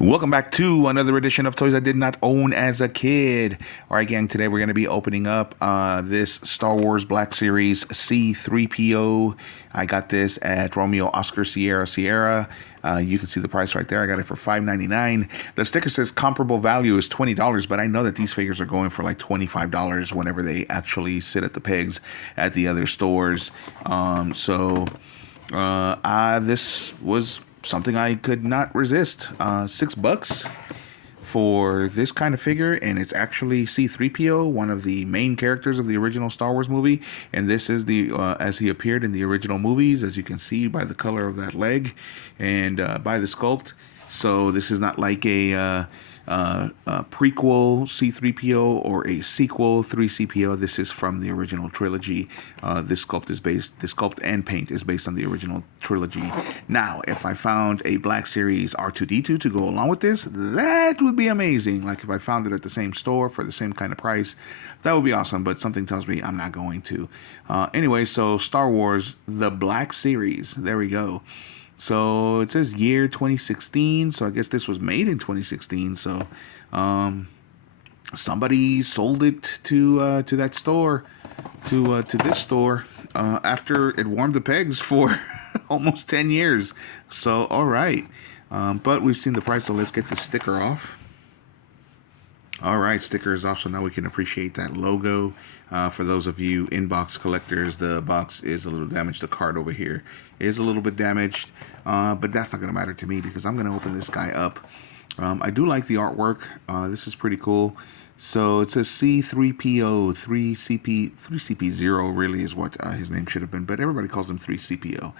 Welcome back to another edition of Toys I Did Not Own as a Kid. All right, gang, today we're going to be opening up this Star Wars Black Series C-3PO. I got this at Romeo Oscar Sierra Sierra. You can see the price right there. I got it for $5.99. The sticker says comparable value is $20, but I know that these figures are going for like $25 whenever they actually sit at the pegs at the other stores. This was something I could not resist. $6 for this kind of figure, and it's actually C-3PO, one of the main characters of the original Star Wars movie. And this is the as he appeared in the original movies, as you can see by the color of that leg and by the sculpt. So this is not like a prequel C-3PO or a sequel 3CPO. This is from the original trilogy. This sculpt and paint is based on the original trilogy. Now, if I found a Black Series R2-D2 to go along with this, that would be amazing. Like if I found it at the same store for the same kind of price, that would be awesome. But something tells me I'm not going to. Anyway, so Star Wars, the Black Series. There we go. So it says year 2016. So I guess this was made in 2016. So somebody sold it to that store, to this store, after it warmed the pegs for almost 10 years. So all right, but we've seen the price. So let's get the sticker off. All right, sticker is off, so now we can appreciate that logo. For those of you inbox collectors, the box is a little damaged. The card over here is a little bit damaged, but that's not going to matter to me because I'm going to open this guy up. I do like the artwork. This is pretty cool. So it says C-3PO, 3CP0 really is what his name should have been, but everybody calls him 3CPO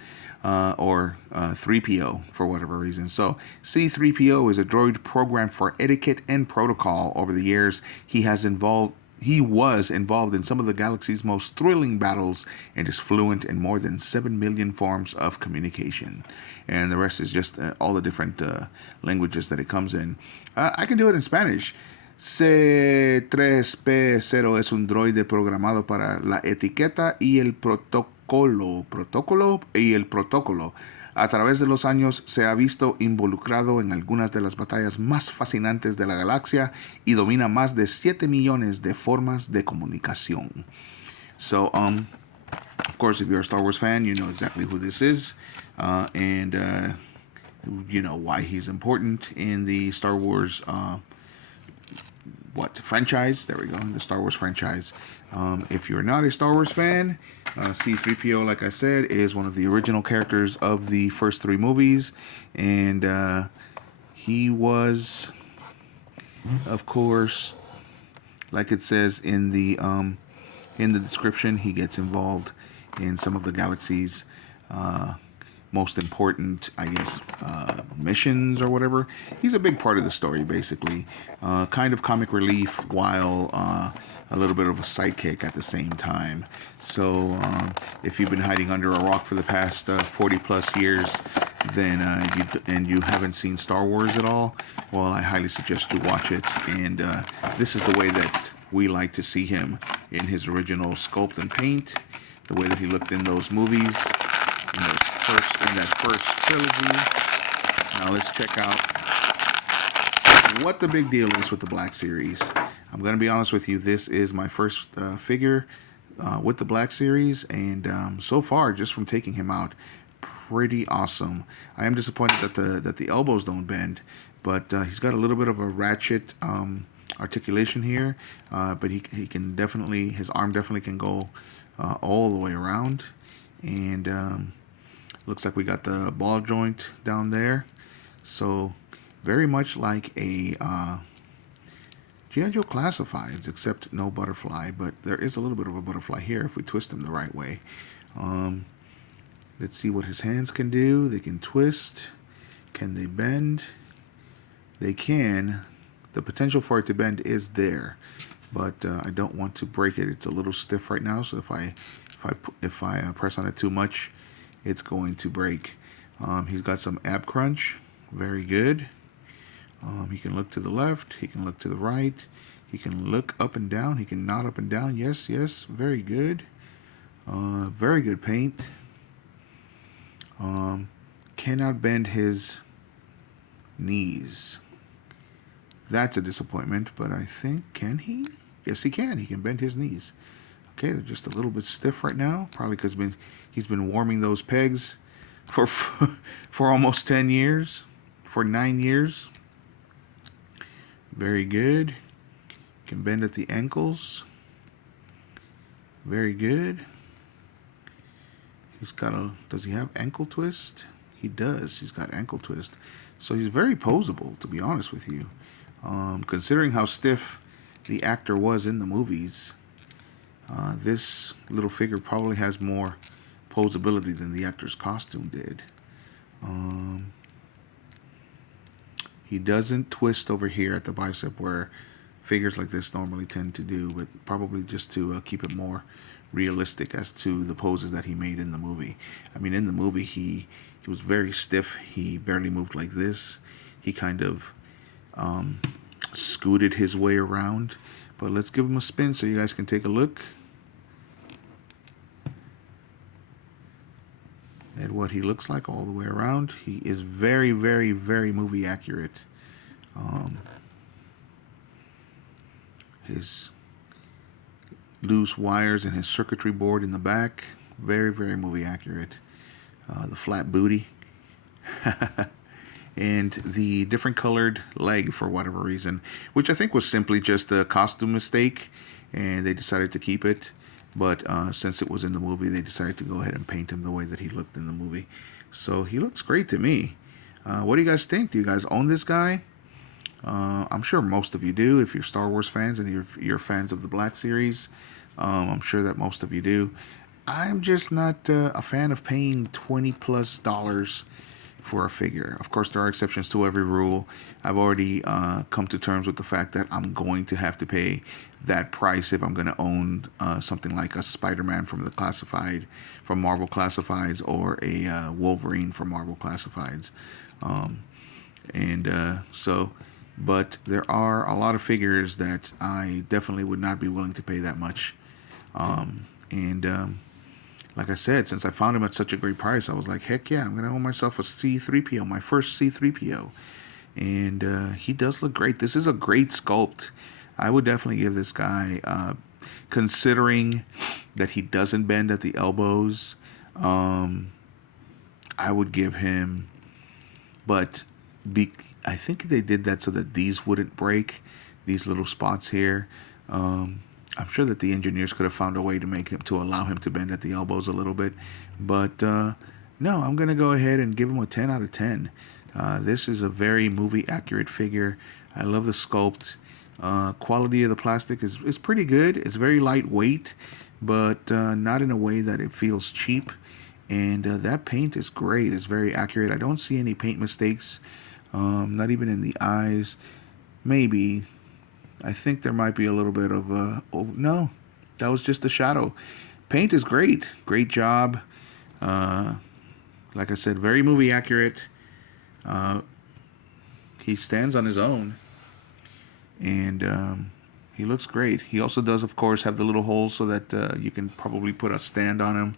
or 3PO for whatever reason. So C-3PO is a droid programmed for etiquette and protocol. Over the years, he was involved in some of the galaxy's most thrilling battles and is fluent in more than 7 million forms of communication. And the rest is just all the different languages that it comes in. I can do it in Spanish. C3P0 es un droide programado para la etiqueta y el protocolo. A través de los años se ha visto involucrado en algunas de las batallas más fascinantes de la galaxia y domina más de 7 millones de formas de comunicación. So, of course, if you're a Star Wars fan, you know exactly who this is, and you know why he's important in the Star Wars franchise. There we go, the Star Wars franchise. If you're not a Star Wars fan, C-3PO, like I said, is one of the original characters of the first 3 movies, and he was, of course, like it says in the description, he gets involved in some of the galaxy's most important, I guess, missions or whatever. He's a big part of the story, basically. Kind of comic relief while a little bit of a sidekick at the same time. So if you've been hiding under a rock for the past 40 plus years, then you haven't seen Star Wars at all, well, I highly suggest you watch it. And this is the way that we like to see him in his original sculpt and paint, the way that he looked in those movies, in that first trilogy. Now let's check out what the big deal is with the Black Series. I'm going to be honest with you, this is my first figure with the Black Series, and so far, just from taking him out, pretty awesome. I am disappointed that the elbows don't bend, but he's got a little bit of a ratchet articulation here, but he can definitely, his arm definitely can go all the way around, and looks like we got the ball joint down there. So very much like a G.I. Joe Classifieds, except no butterfly, but there is a little bit of a butterfly here if we twist them the right way. Let's see what his hands can do. They can twist. Can they bend? They can. The potential for it to bend is there, but I don't want to break it. It's a little stiff right now, so if I press on it too much, it's going to break. He's got some ab crunch. Very good. He can look to the left. He can look to the right. He can look up and down. He can nod up and down. Yes, yes. Very good. Very good paint. Cannot bend his knees. That's a disappointment, but I think, can he? Yes, he can. He can bend his knees. Okay, they're just a little bit stiff right now, probably because he's been warming those pegs for for almost 10 years, for 9 years. Very good. Can bend at the ankles. Very good. He's got a, does he have ankle twist? He does. He's got ankle twist. So he's very posable, to be honest with you. Considering how stiff the actor was in the movies, this little figure probably has more posability than the actor's costume did. He doesn't twist over here at the bicep where figures like this normally tend to do, but probably just to keep it more realistic as to the poses that he made in the movie. I mean, in the movie, he was very stiff. He barely moved like this. He kind of scooted his way around. But let's give him a spin so you guys can take a look at what he looks like all the way around. He is very, very, very movie accurate. His loose wires and his circuitry board in the back, very, very movie accurate. The flat booty and the different colored leg for whatever reason, which I think was simply just a costume mistake, and they decided to keep it. But since it was in the movie, they decided to go ahead and paint him the way that he looked in the movie. So he looks great to me. What do you guys think? Do you guys own this guy? I'm sure most of you do. If you're Star Wars fans and you're fans of the Black Series, I'm sure that most of you do. I'm just not a fan of paying $20+ for a figure. Of course, there are exceptions to every rule. I've already come to terms with the fact that I'm going to have to pay that price if I'm going to own something like a Spider-Man from Marvel Classifieds, or a Wolverine from Marvel Classifieds. But there are a lot of figures that I definitely would not be willing to pay that much. Like I said, since I found him at such a great price, I was like, heck yeah, I'm going to own myself a C-3PO, my first C-3PO. And he does look great. This is a great sculpt. I would definitely give this guy, considering that he doesn't bend at the elbows, I would give him, but I think they did that so that these wouldn't break, these little spots here. I'm sure that the engineers could have found a way to allow him to bend at the elbows a little bit. But no, I'm going to go ahead and give him a 10 out of 10. This is a very movie accurate figure. I love the sculpt. Quality of the plastic is pretty good. It's very lightweight, but not in a way that it feels cheap. And that paint is great. It's very accurate. I don't see any paint mistakes, not even in the eyes. Maybe. I think there might be a little bit of no, that was just a shadow. Paint is great. Great job. Like I said, very movie accurate. He stands on his own. And he looks great. He also does, of course, have the little holes so that you can probably put a stand on him.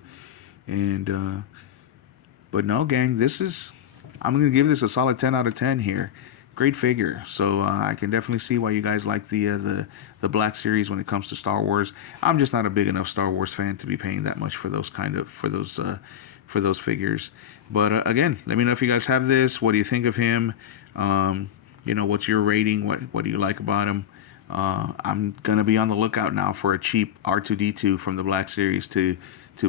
And but no, gang, I'm going to give this a solid 10 out of 10 here. Great figure. So I can definitely see why you guys like the Black Series when it comes to Star Wars. I'm just not a big enough Star Wars fan to be paying that much for those figures. But again, let me know if you guys have this. What do you think of him? What's your rating? What do you like about him? I'm gonna be on the lookout now for a cheap R2-D2 from the Black Series to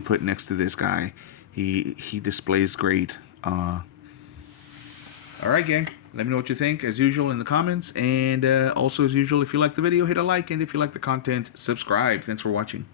put next to this guy. He displays great. All right, gang. Let me know what you think, as usual, in the comments. And also, as usual, if you like the video, hit a like. And if you like the content, subscribe. Thanks for watching.